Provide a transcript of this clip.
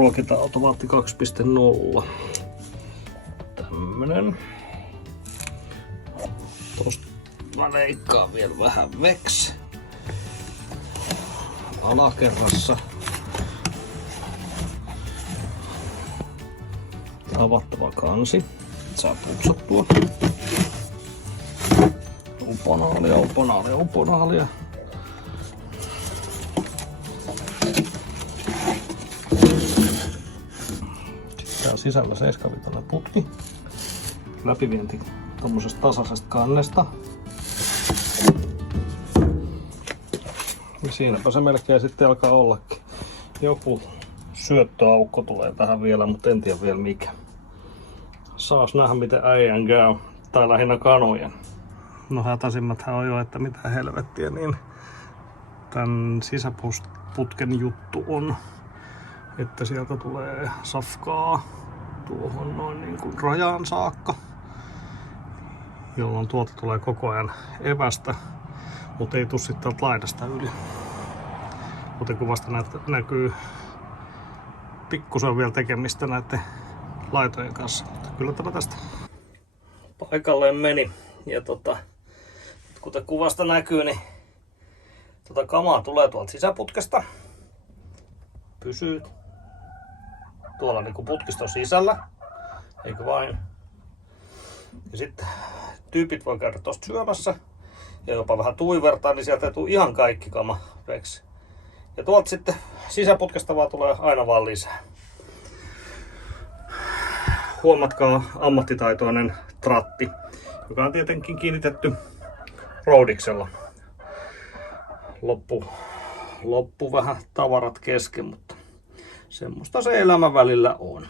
ruokinta-automaatti 2.0. Tämmönen. Tosta mä leikkaan vielä vähän veks. Alakerrassa avattava kansi. Saa putsattua. Uponaalia. Tää on sisällä 7-vitoinen putki. Läpivienti tommosesta tasaisesta kannesta. Ja siinäpä se melkein sitten alkaa ollakin. Joku syöttöaukko tulee tähän vielä, mutta en tiedä vielä mikä. Saas nähdä miten äijän käy. Tai lähinnä kanojen. No hätäisimmäthän on jo, että mitä helvettiä, niin tän sisäputken juttu on, että sieltä tulee safkaa tuohon noin niin kuin rajaan saakka, jolloin tuolta tulee koko ajan evästä, mutta ei tule sitten täältä laidasta yli. Kuten kuvasta näkyy, pikkusen vielä tekemistä näiden laitojen kanssa, mutta kyllä tämä tästä paikalleen meni. Ja kuten kuvasta näkyy, niin kamaa tulee tuolta sisäputkesta. Pysyy tuolla niinku putkiston sisällä, eikö vain? Ja sitten tyypit voi käydä tosta syömässä ja jopa vähän tuivertaa, niin sieltä ei tule ihan kaikki kama veksi. Ja tuolta sitten sisäputkesta vaan tulee aina vaan lisää. Huomatkaa ammattitaitoinen tratti, joka on tietenkin kiinnitetty roodiksella. Loppu vähän tavarat kesken, mutta semmoista se elämä välillä on.